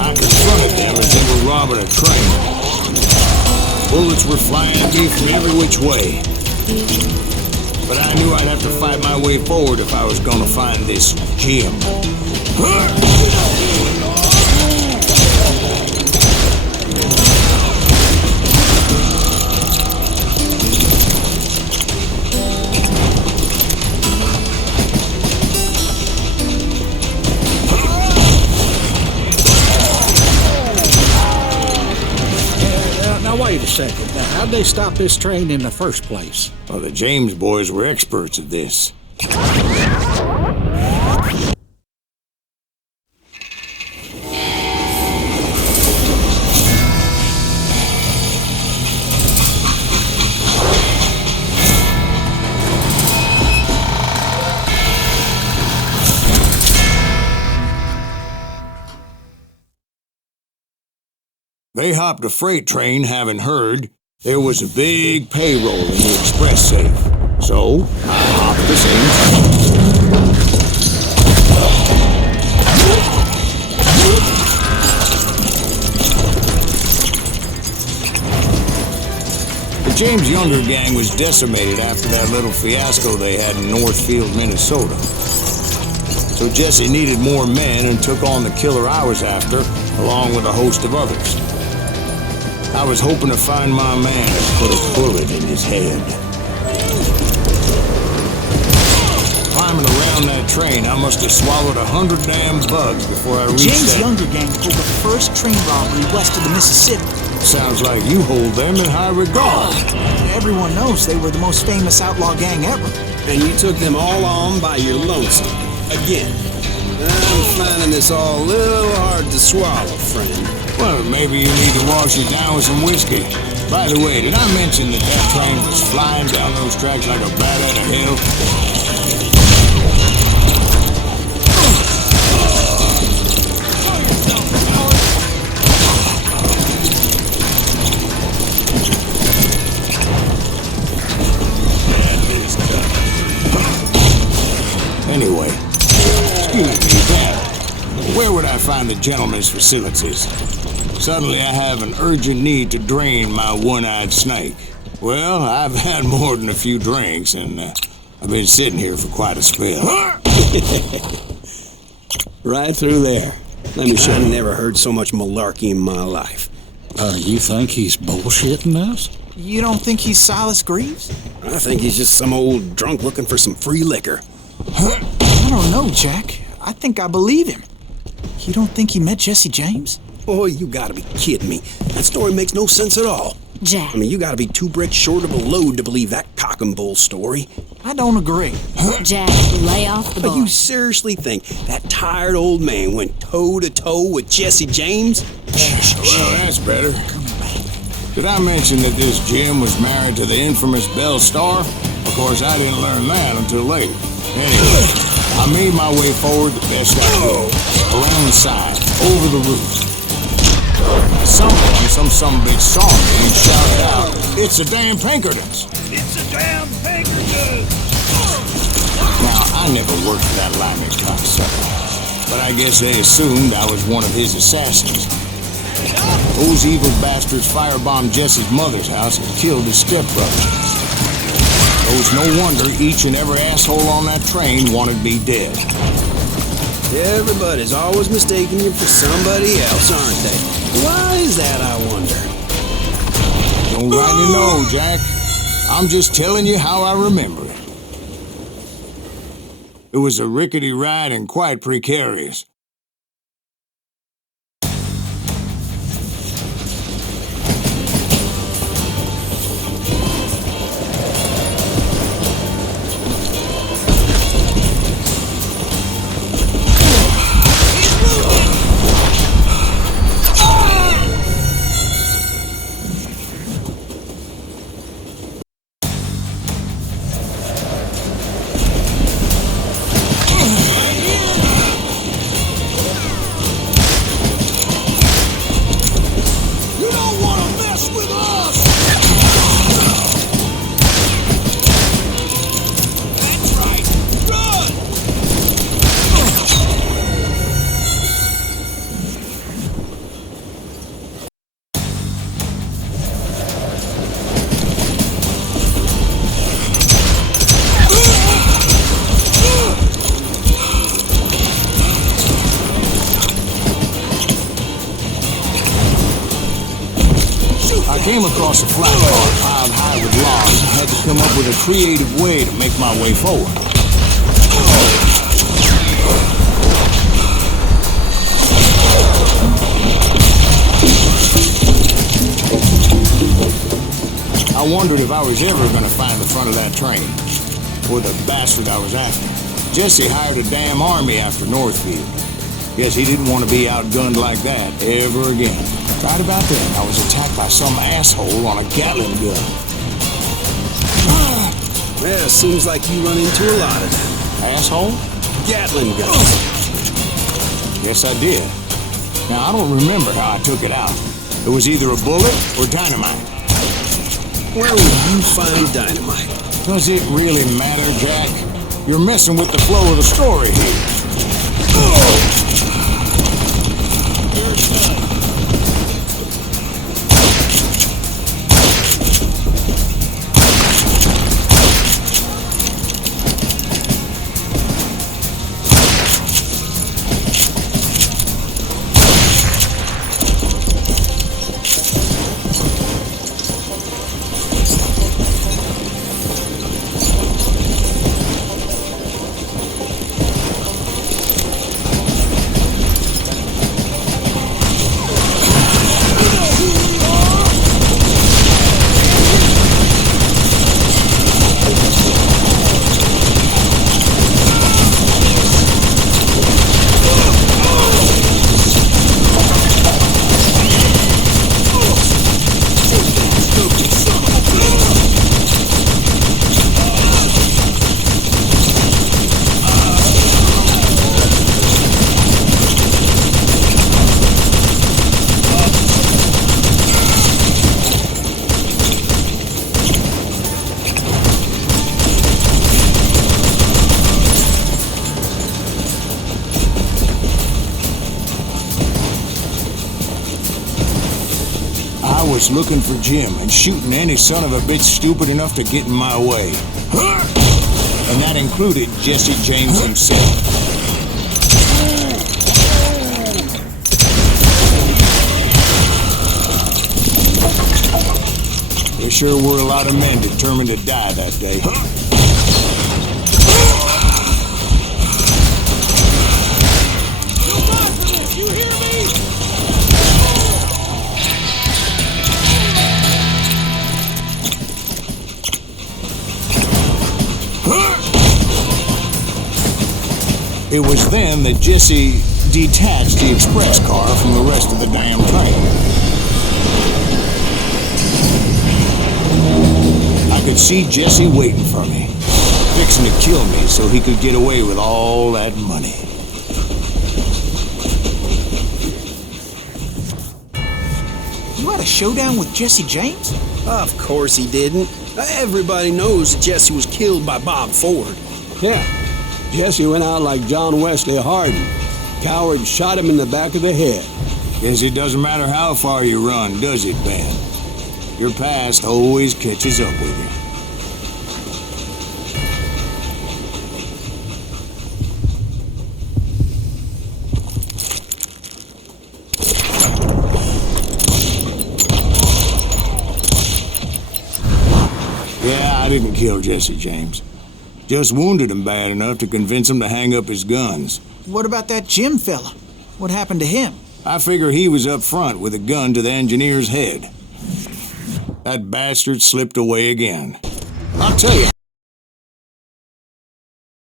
I confronted them as they were robbing a train. Bullets were flying at me from every which way. But I knew I'd have to fight my way forward if I was gonna find this gem. Wait a second. Now, how'd they stop this train in the first place? Well, the James boys were experts at this. They hopped a freight train having heard there was a big payroll in the express safe. So, I hopped the same train. The James Younger gang was decimated after that little fiasco they had in Northfield, Minnesota. So Jesse needed more men and took on the killer I was after, along with a host of others. I was hoping to find my man and put a bullet in his head. Climbing around that train, I must have swallowed 100 damn bugs before I reached James Younger gang pulled the first train robbery west of the Mississippi. Sounds like you hold them in high regard. Everyone knows they were the most famous outlaw gang ever. And you took them all on by your lonesome. Again. I'm finding this all a little hard to swallow, friend. Well, maybe you need to wash it down with some whiskey. By the way, did I mention that that train was flying down those tracks like a bat out of hell? Anyway, excuse me, Dad. Where would I find the gentleman's facilities? Suddenly I have an urgent need to drain my one-eyed snake. Well, I've had more than a few drinks, and I've been sitting here for quite a spell. Right through there. Let me show you. I've never heard so much malarkey in my life. You think he's bullshitting us? You don't think he's Silas Greaves? I think he's just some old drunk looking for some free liquor. I don't know, Jack. I think I believe him. You don't think he met Jesse James? Boy, you gotta be kidding me. That story makes no sense at all. Jack. I mean, you gotta be two bricks short of a load to believe that cock and bull story. I don't agree. Jack, lay off the But bar. you seriously think that tired old man went toe-to-toe with Jesse James? Well, that's better. Did I mention that this Jim was married to the infamous Belle Starr? Of course, I didn't learn that until later. Anyway, I made my way forward the best I could. Around the side, over the roof. Someone, some bitch saw me and shouted out, "It's the damn Pinkertons!" It's a damn Pinkerton! Now, I never worked for that limey cocksucker, but I guess they assumed I was one of his assassins. Those evil bastards firebombed Jesse's mother's house and killed his stepbrother. It was no wonder each and every asshole on that train wanted me dead. Everybody's always mistaking you for somebody else, aren't they? Why is that, I wonder? Don't rightly know, Jack. I'm just telling you how I remember it. It was a rickety ride and quite precarious. came across a flat car piled high with logs and had to come up with a creative way to make my way forward. I wondered if I was ever going to find the front of that train, or the bastard I was after. Jesse hired a damn army after Northfield. Guess he didn't want to be outgunned like that ever again. Right about then, I was attacked by some asshole on a Gatling gun. Yeah, seems like you run into a lot of them. Asshole? Gatling guns. Yes, I did. Now, I don't remember how I took it out. It was either a bullet or dynamite. Where would you find dynamite? Does it really matter, Jack? You're messing with the flow of the story here. I was looking for Jim and shooting any son of a bitch stupid enough to get in my way. And that included Jesse James himself. There sure were a lot of men determined to die that day. It was then that Jesse detached the express car from the rest of the damn train. I could see Jesse waiting for me, fixing to kill me so he could get away with all that money. You had a showdown with Jesse James? Of course he didn't. Everybody knows that Jesse was killed by Bob Ford. Yeah, Jesse went out like John Wesley Hardin. Coward shot him in the back of the head. Guess it doesn't matter how far you run, does it, Ben? Your past always catches up with you. Yeah, I didn't kill Jesse James. Just wounded him bad enough to convince him to hang up his guns. What about that Jim fella? What happened to him? I figure he was up front with a gun to the engineer's head. That bastard slipped away again. I'll tell you.